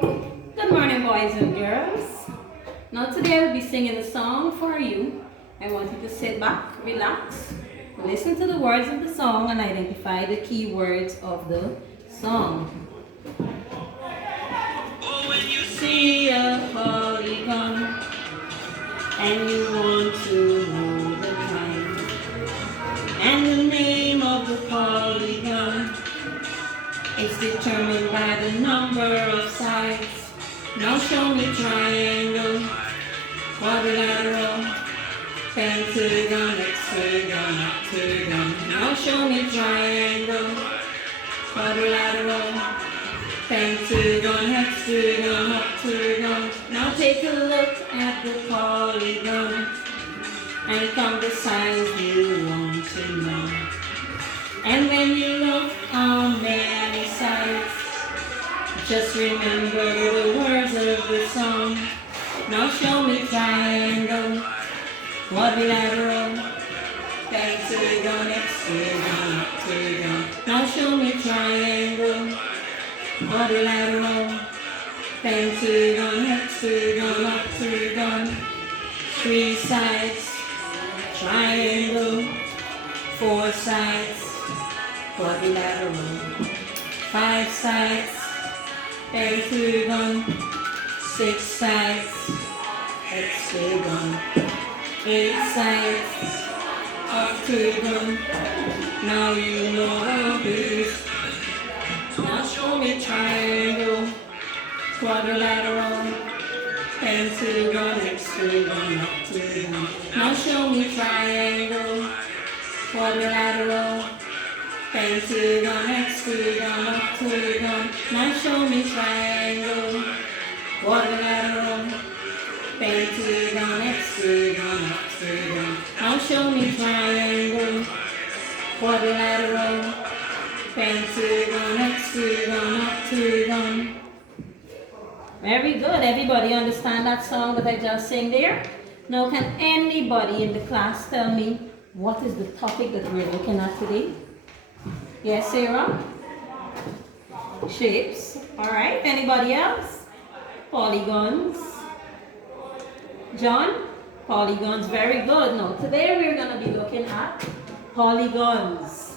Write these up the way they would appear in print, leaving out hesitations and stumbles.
Good morning, boys and girls. Now today I will be singing a song for you. I want you to sit back, relax, listen to the words of the song and identify the key words of the song. Oh, when you see a polygon and you want to know the time and the name of the polygon, it's determined by the number of sides. Now show me triangle, quadrilateral, pentagon, hexagon, octagon. Now show me triangle, quadrilateral, pentagon, hexagon, octagon. Now take a look at the polygon and count the size you want to know. And when you look on many sides, just remember the words of the song. Now show me triangle, quadrilateral, pentagon, hexagon, octagon. Now show me triangle, quadrilateral, pentagon, hexagon, octagon. 3 sides, triangle, 4 sides, quadrilateral, 5 sides, pentagon, 6 sides, hexagon, 8 sides, octagon. Now you know this. Now show me triangle, quadrilateral, pentagon, hexagon, octagon. Now show me triangle, quadrilateral, pentagon, hexagon, octagon. Now show me triangle, quadrilateral, pentagon, hexagon, octagon. Now show me triangle, quadrilateral, pentagon, hexagon, octagon. Very good. Everybody understand that song that I just sang there? Now can anybody in the class tell me what is the topic that we're looking at today? Yes, Sarah? Shapes. Alright. Anybody else? Polygons. John? Polygons. Very good. Now, today we're going to be looking at polygons.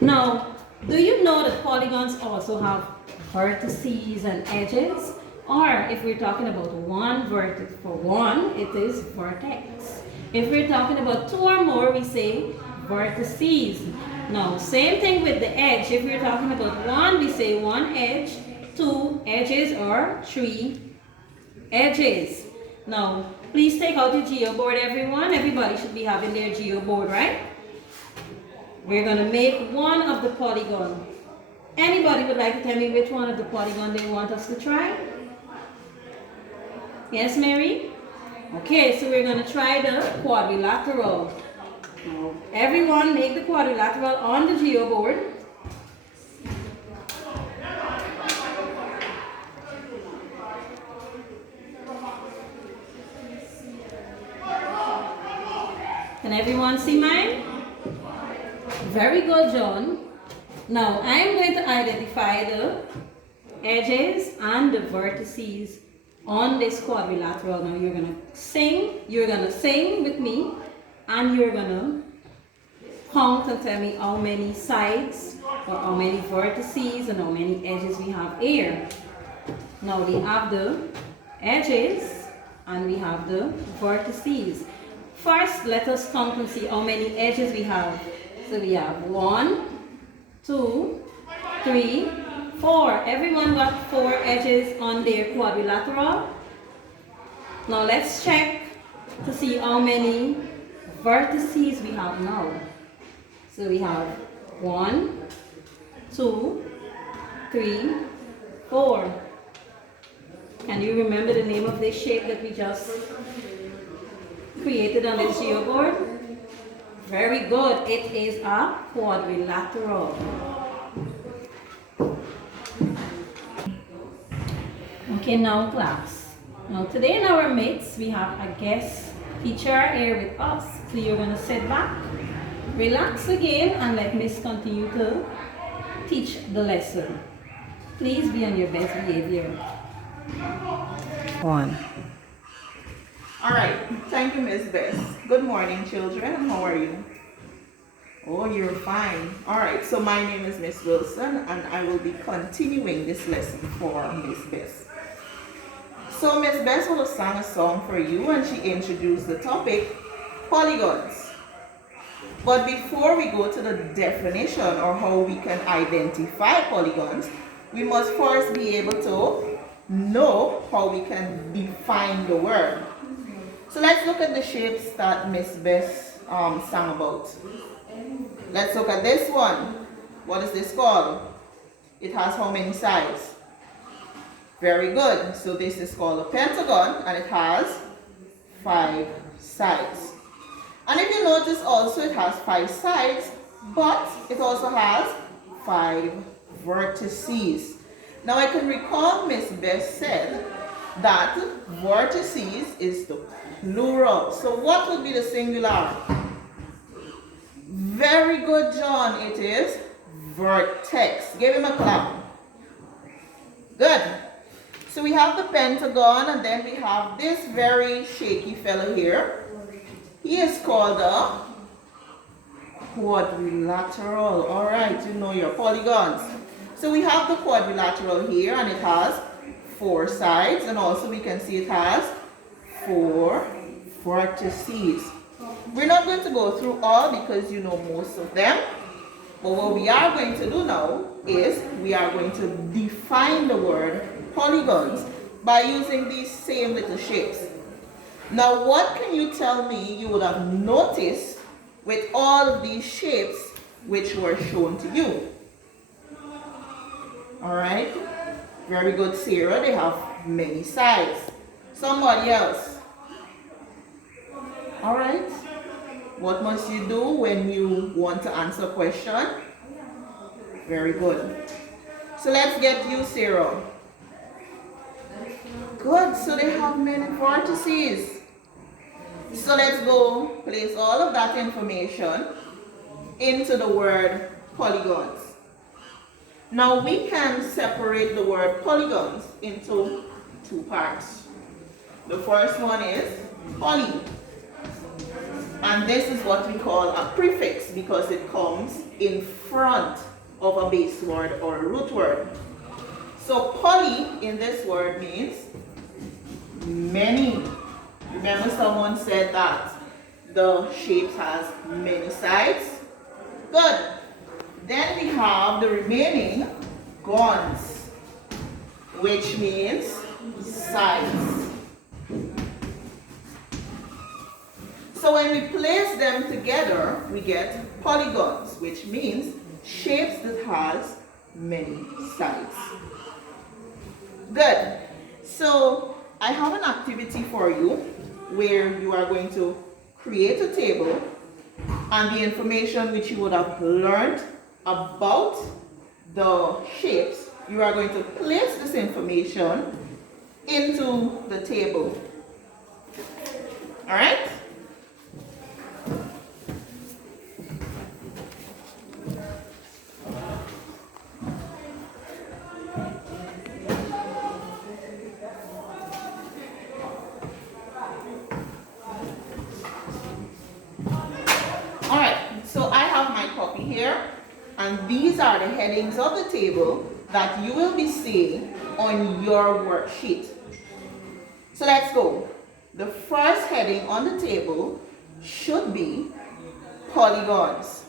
Now, do you know that polygons also have vertices and edges? Or if we're talking about one vertex, for one, it is vertex. If we're talking about 2 or more, we say vertices. Now, same thing with the edge. If we're talking about 1, we say 1 edge, 2 edges, or 3 edges. Now, please take out your geo board, everyone. Everybody should be having their geo board, right? We're going to make one of the polygon. Anybody would like to tell me which one of the polygon they want us to try? Yes, Mary? Okay, so we're going to try the quadrilateral. Now, everyone make the quadrilateral on the geo board. Can everyone see mine? Very good, John. Now, I'm going to identify the edges and the vertices on this quadrilateral. Now, you're going to sing with me, and you're going to count and tell me how many sides or how many vertices and how many edges we have here. Now, we have the edges and we have the vertices. First, let us count and see how many edges we have. So we have 1, 2, 3, 4. Everyone got 4 edges on their quadrilateral. Now let's check to see how many vertices we have now. So we have 1, 2, 3, 4. Can you remember the name of this shape that we just created on this geo board? Very good. It is a quadrilateral. Okay, now class. Now today in our midst we have a guest teacher here with us. So you're going to sit back, relax again, and let Miss continue to teach the lesson. Please be on your best behavior. One. All right. Thank you, Miss Bess. Good morning, children. How are you? Oh, you're fine. All right. So my name is Miss Wilson, and I will be continuing this lesson for Miss Bess. So Miss Bess will have sang a song for you, and she introduced the topic, polygons. But before we go to the definition or how we can identify polygons, we must first be able to know how we can define the word. So let's look at the shapes that Miss Bess sang about. Let's look at this one. What is this called? It has how many sides? Very good. So this is called a pentagon, and it has 5 sides. And if you notice also, it has 5 sides, but it also has 5 vertices. Now I can recall Miss Bess said that vertices is the plural. So what would be the singular? Very good, John. It is vertex. Give him a clap. Good. So we have the pentagon, and then we have this very shaky fellow here. He is called a quadrilateral. All right, you know your polygons. So we have the quadrilateral here, and it has 4 sides, and also we can see it has 4 vertices. We're not going to go through all because you know most of them, but what we are going to do now is we are going to define the word polygons by using these same little shapes. Now what can you tell me you would have noticed with all of these shapes which were shown to you? Alright, very good, Sarah. They have many sides. Somebody else? Alright, what must you do when you want to answer a question? Very good. So let's get you, Sarah. Good, so they have many vertices. So let's go place all of that information into the word polygons. Now we can separate the word polygons into 2 parts. The first one is poly. And this is what we call a prefix because it comes in front of a base word or a root word. So poly in this word means many. Remember someone said that the shape has many sides? Good. Then we have the remaining gons, which means sides. So when we place them together, we get polygons, which means shapes that has many sides. Good. So I have an activity for you where you are going to create a table, and the information which you would have learned about the shapes, you are going to place this information into the table. All right? And these are the headings of the table that you will be seeing on your worksheet. So let's go. The first heading on the table should be polygons.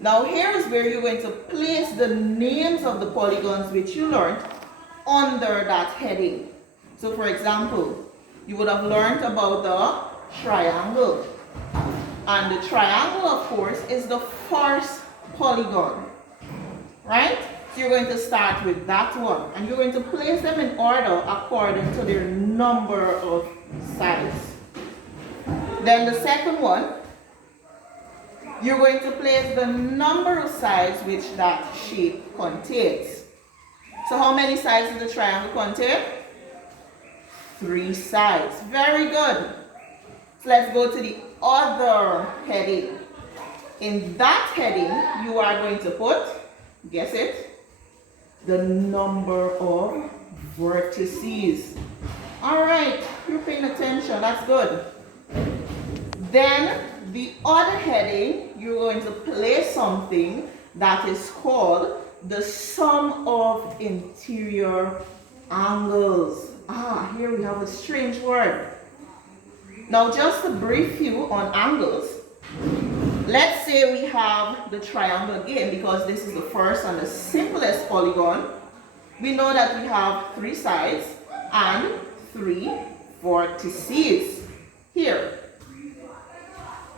Now here is where you're going to place the names of the polygons which you learned under that heading. So for example, you would have learned about the triangle. And the triangle, of course, is the first polygon, right? So you're going to start with that one, and you're going to place them in order according to their number of sides. Then the second one, you're going to place the number of sides which that shape contains. So how many sides does the triangle contain? 3 sides. Very good. So let's go to the other heading. In that heading, you are going to put, guess it, the number of vertices. All right, you're paying attention, that's good. Then the other heading, you're going to place something that is called the sum of interior angles. Here we have a strange word. Now just to brief you on angles, let's say we have the triangle again, because this is the first and the simplest polygon. We know that we have 3 sides and 3 vertices here.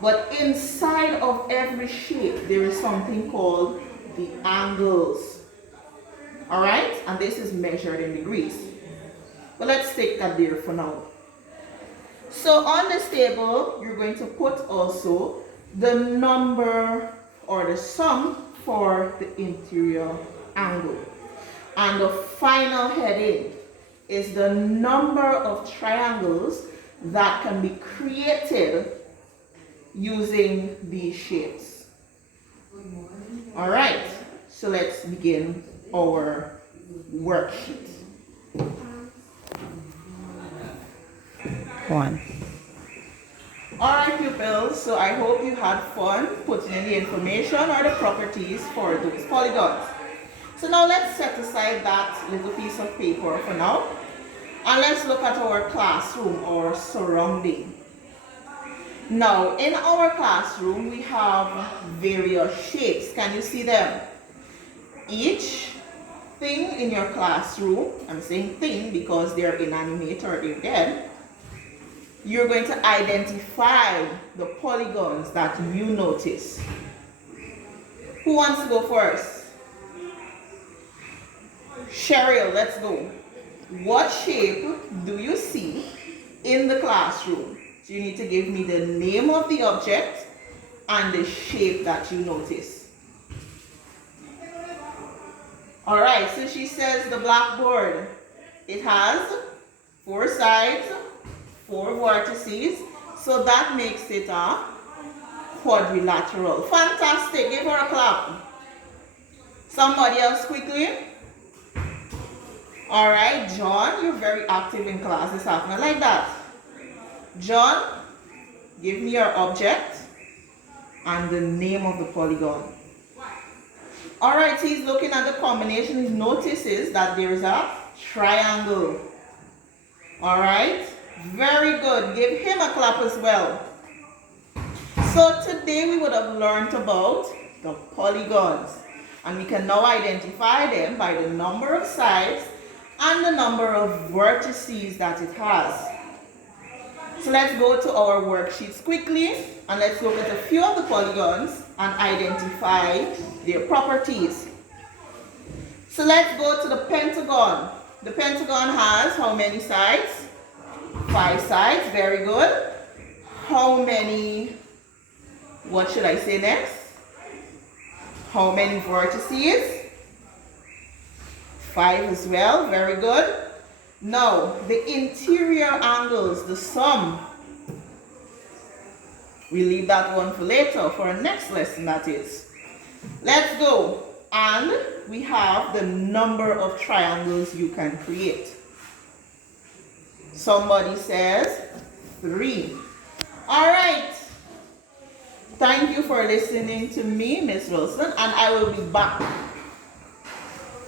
But inside of every shape, there is something called the angles. All right? And this is measured in degrees. But let's take that there for now. So on this table, you're going to put also the number or the sum for the interior angle. And the final heading is the number of triangles that can be created using these shapes. All right, so let's begin our worksheet. 1. All right, pupils, so I hope you had fun putting in the information or the properties for those polygons. So now let's set aside that little piece of paper for now, and let's look at our classroom or surrounding. Now, in our classroom, we have various shapes. Can you see them? Each thing in your classroom, I'm saying thing because they're inanimate or they're dead, you're going to identify the polygons that you notice. Who wants to go first? Cheryl, let's go. What shape do you see in the classroom? So you need to give me the name of the object and the shape that you notice. All right, so she says the blackboard. It has 4 sides, 4 vertices, so that makes it a quadrilateral. Fantastic, give her a clap. Somebody else quickly. All right, John, you're very active in class this afternoon. I like that. John, give me your object and the name of the polygon. All right, so he's looking at the combination. He notices that there's a triangle. All right, very good. Give him a clap as well. So today we would have learned about the polygons, and we can now identify them by the number of sides and the number of vertices that it has. So let's go to our worksheets quickly, and let's look at a few of the polygons and identify their properties. So let's go to the pentagon. The pentagon has how many sides? 5 sides, very good. How many, what should I say next? How many vertices? 5 as well, very good. Now, the interior angles, the sum. We leave that one for later, for our next lesson, that is. Let's go. And we have the number of triangles you can create. Somebody says 3. All right. Thank you for listening to me, Miss Wilson, and I will be back